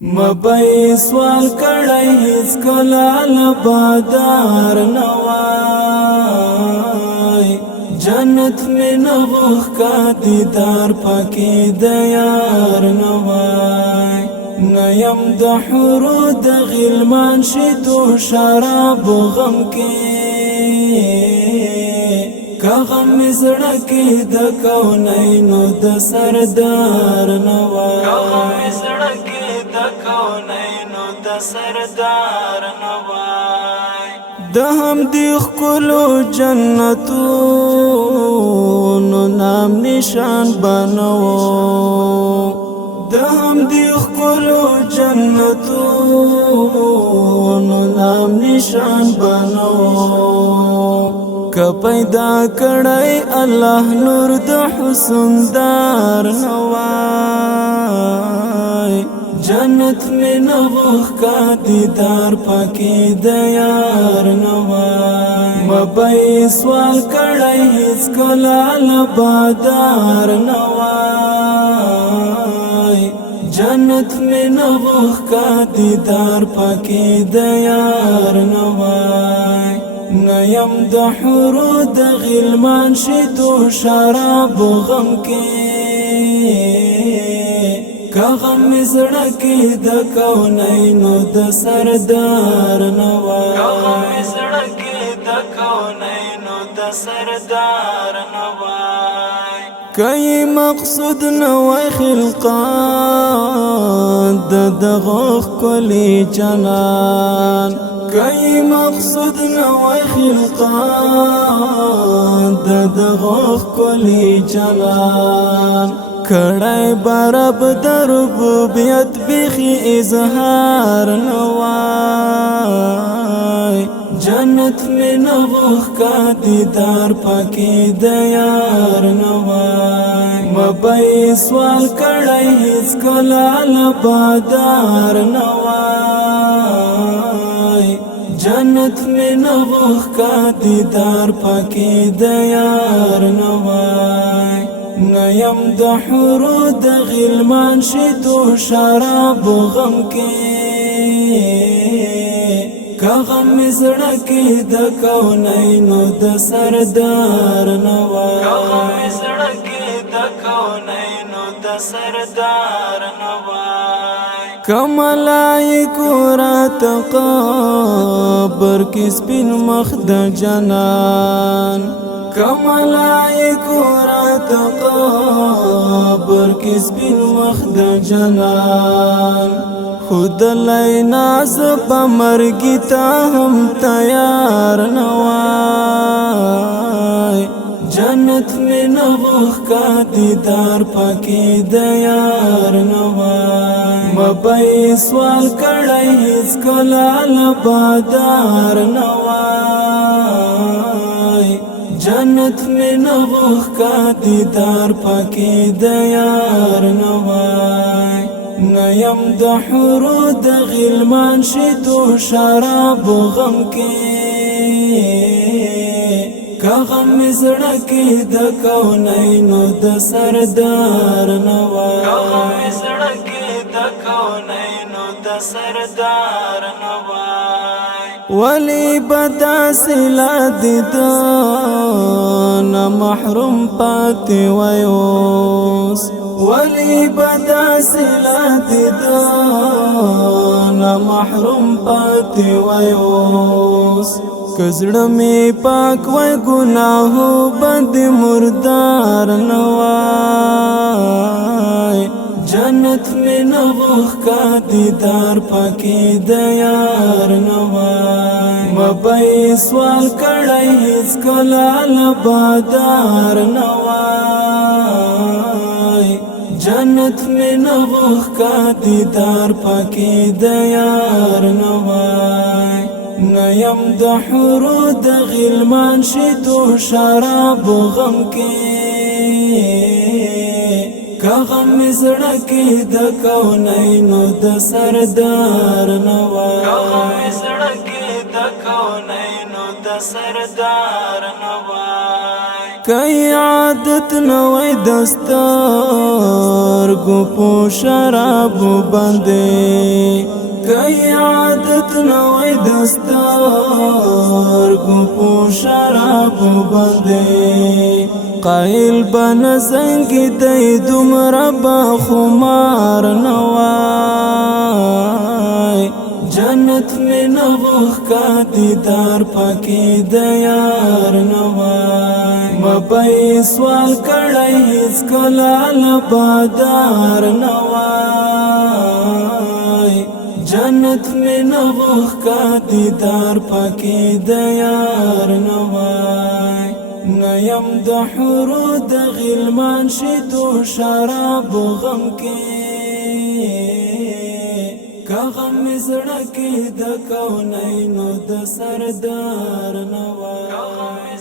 مبئی سوال کړی هیڅ کله لبادار نوای جنت میں نوخ کا دیدار پاکی دیار نوای نیم د حورو د غلمان شیدو شراب غم کې کا غم زړکی د کونینو د سردار نوای کا غم زړکی د کونینو د سردار نوای د هم دی خلو جنتونو نام نشان بنو د هم دی خلو جنتونو نام نشان بنو که پیدا کړی الله نور د حسن دار نوای جنت میں نوخ کا دیدار پاکی دیار نوای مبئی سوال کړی هیڅ کله لبادار نوای جنت میں نوخ کا دیدار پاکی دیار نوای نیم د حورو د غلمان شیدو شراب غم کې کا غم زړکی د کونینو د سردار نوای کا غم زړکی د کونینو د سردار نوای کای مقصود نوای خلقان د دغه کلی جنان کای مقصود نوای خلقان د دغه کلی جنان کړای برب در ربوبیت بخی اظهار نوای جنت میں نوخ کا دیدار پاکی دیار نوای مبئی سوال کړی هیڅ کله لبادار نوای جنت میں نوخ کا دیدار پاکی دیار نوای نیم د حورو د غلمان شیدو شراب غم کې کا غم زړکی د کونینو د سردار نوای کا غم زړکی د کونینو د سردار نوای کملائکو رات قبر کی سپین مخ د جنان کملائکو رات قبر کی سپین مخ د جنان خود لای ناز بمرگی تا هم تیار نوای جنت میں نوخ کا دیدار پاکی دیار نوای مبئی سوال کړی هیڅ کله لبادار نوای جنت میں نوخ کا دیدار پاکی دیار نوای نیم د حورو د غلمان شیدو شراب غم کې کا غم زړکی د کونینو د سردار نوای کا غم زړکی د کونینو د سردار نوای ولی بدا سلا دیدان محروم پاتی ویوس ولی بدا سلا دیدان محروم پاتی ویوس کزړه می پاک وای ګناهو بند مردار نوای جنت میں نوخ کا دیدار پاکی دیار نوای مبئی سوال کړی هیڅ کله لبادار نوای جنت میں نوخ کا دیدار پاکی دیار نوای نیم د حورو د غلمان شیدو شراب غم کې کا غم زړکی د کونینو د سردار نوای کا غم زړکی د کونینو د سردار نوای کئی عادت نوی دستار گو پو شراب بندے کئی عادت نوی دستار گو پو شراب بندے قائل بن زنگی دی دمرا با خمار نوائی جنت میں نغخ کا دیدار پاکی دیار نوائی مبئی سوال کڑائی اس کلال بادار نوائی جنت میں نغخ کا دیدار پاکی دیار نوائی نیم د حورو د غلمان شیدو شراب غم کے کا غم زړه کې د کونینو د سردار نواز